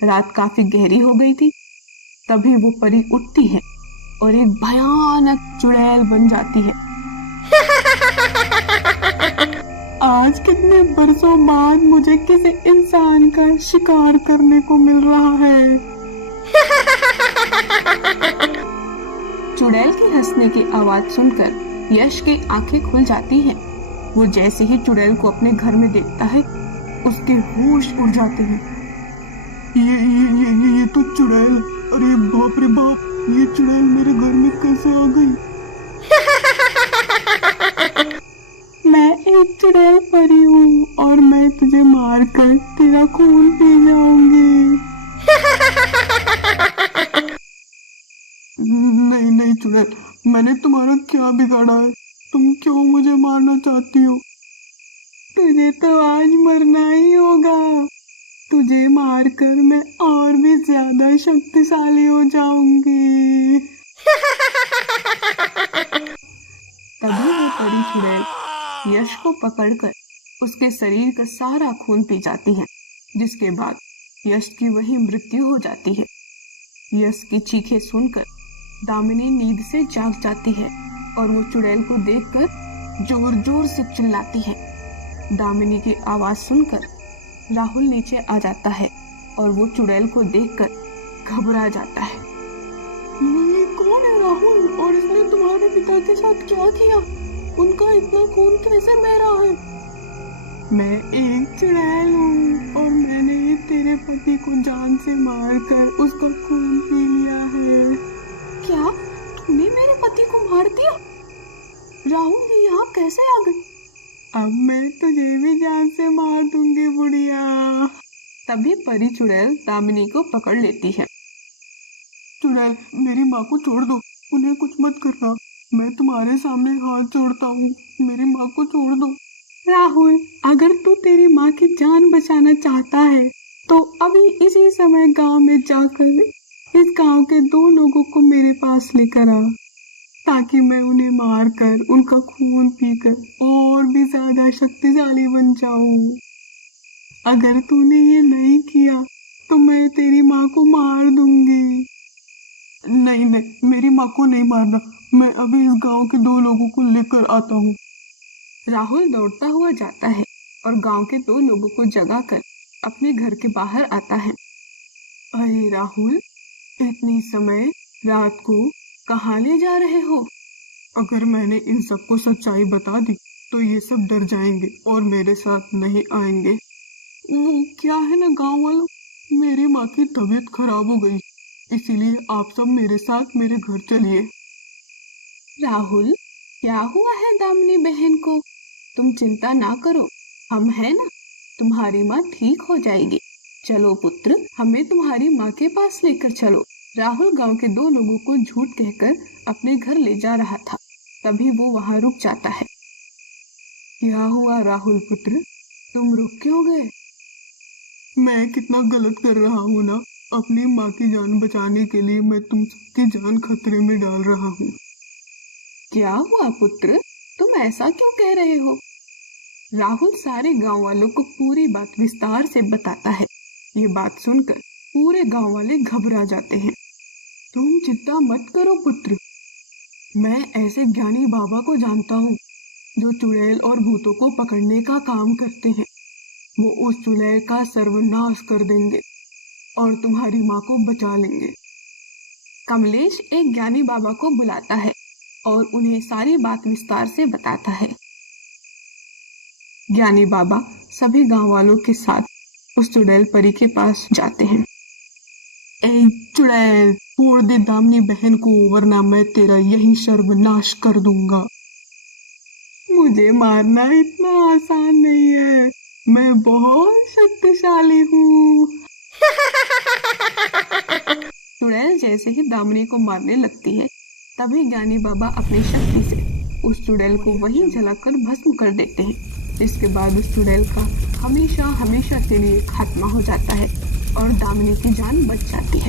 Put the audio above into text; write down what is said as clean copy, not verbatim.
रात काफी गहरी हो गई थी। तभी वो परी उठती है और एक भयानक चुड़ैल बन जाती है। आज कितने बरसों बाद मुझे किसी इंसान का शिकार करने को मिल रहा है। चुड़ैल की हंसने की आवाज सुनकर यश की आंखें खुल जाती हैं। वो जैसे ही चुड़ैल को अपने घर में देखता है, उसके होश उड़ जाते हैं। ये तो चुड़ैल है। अरे बाप रे बाप, ये चुड़ैल मेरे घर में कैसे आ गई? मैं एक चुड़ैल परी हूँ और मैं तुझे मारकर तेरा खून पी जाऊंगी। नहीं चुड़ैल, मैंने तुम्हारा क्या बिगाड़ा है? तुम क्यों मुझे मारना चाहती हो? तुझे तो आज मरना ही होगा। तुझे मारकर मैं और भी ज्यादा शक्तिशाली हो जाऊंगी। तभी वो परी चुड़ैल यश को पकड़कर उसके शरीर का सारा खून पी जाती है, जिसके बाद यश की वही मृत्यु हो जाती है। यश की चीखें सुनकर दामिनी नींद से जाग जाती है और वो चुड़ैल को देखकर जोर जोर से चिल्लाती है। दामिनी की आवाज सुनकर राहुल नीचे आ जाता है और वो चुड़ैल को देखकर घबरा जाता है। ये कौन है राहुल, और इसने तुम्हारे पिता के साथ क्या किया? उनका इतना खून कैसे बह रहा है? मैं एक चुड़ैल हूँ और मैंने तेरे पति को जान से मारकर उसका खून पी लिया है। क्या तूने मेरे पति को मार दिया? राहुल ये यहाँ कैसे आ गई? अब मैं तुझे भी जान से मार दूंगी बुढ़िया। तभी परी चुड़ैल दामिनी को पकड़ लेती है। चुड़ैल, मेरी माँ को छोड़ दो, उन्हें कुछ मत करना। मैं तुम्हारे सामने हाथ जोड़ता हूँ, मेरी माँ को छोड़ दो। राहुल, अगर तू तेरी माँ की जान बचाना चाहता है तो अभी इसी समय गांव में जाकर इस गांव के 2 लोगों को मेरे पास लेकर आ, ताकि मैं उन्हें मारकर उनका खून पीकर और भी ज्यादा शक्तिशाली बन जाऊं। अगर तूने ये नहीं किया तो मैं तेरी माँ को मार दूंगी। नहीं, मेरी माँ को नहीं मारना। मैं अभी इस गांव के 2 लोगों को लेकर आता हूँ। राहुल दौड़ता हुआ जाता है और गांव के 2 लोगों को जगाकर अपने घर के बाहर आता है। अरे राहुल, इतनी समय रात को कहाँ ले जा रहे हो? अगर मैंने इन सबको सच्चाई बता दी तो ये सब डर जाएंगे और मेरे साथ नहीं आएंगे। वो क्या है ना गांव वालों, मेरी माँ की तबीयत खराब हो गई, इसीलिए आप सब मेरे साथ मेरे घर चलिए। राहुल, क्या हुआ है दामिनी बहन को? तुम चिंता ना करो, हम हैं ना, तुम्हारी माँ ठीक हो जाएगी। चलो पुत्र, हमें तुम्हारी माँ के पास लेकर चलो। राहुल गांव के 2 लोगों को झूठ कहकर अपने घर ले जा रहा था। तभी वो वहां रुक जाता है। क्या हुआ राहुल पुत्र, तुम रुक क्यों गए? मैं कितना गलत कर रहा हूँ ना। अपनी माँ की जान बचाने के लिए मैं तुम सबकी जान खतरे में डाल रहा हूँ। क्या हुआ पुत्र, तुम ऐसा क्यों कह रहे हो? राहुल सारे गांव वालों को पूरी बात विस्तार से बताता है। ये बात सुनकर पूरे गांव वाले घबरा जाते हैं। तुम चिंता मत करो पुत्र, मैं ऐसे ज्ञानी बाबा को जानता हूँ जो चुड़ैल और भूतों को पकड़ने का काम करते हैं। वो उस चुड़ैल का सर्वनाश कर देंगे और तुम्हारी माँ को बचा लेंगे। कमलेश एक ज्ञानी बाबा को बुलाता है और उन्हें सारी बात विस्तार से बताता है। ज्ञानी बाबा सभी गांव वालों के साथ उस चुड़ैल परी के पास जाते हैं। ए चुड़ैल, छोड़ दे दामिनी बहन को, वरना मैं तेरा यही सर्वनाश कर दूंगा। मुझे मारना इतना आसान नहीं है, मैं बहुत शक्तिशाली हूँ। चुड़ैल जैसे ही दामिनी को मारने लगती है, तभी ज्ञानी बाबा अपनी शक्ति से उस चुड़ैल को वहीं जलाकर भस्म कर देते हैं। जिसके बाद उस चुड़ैल का हमेशा हमेशा के लिए खात्मा हो जाता है और दामिनी की जान बच जाती है।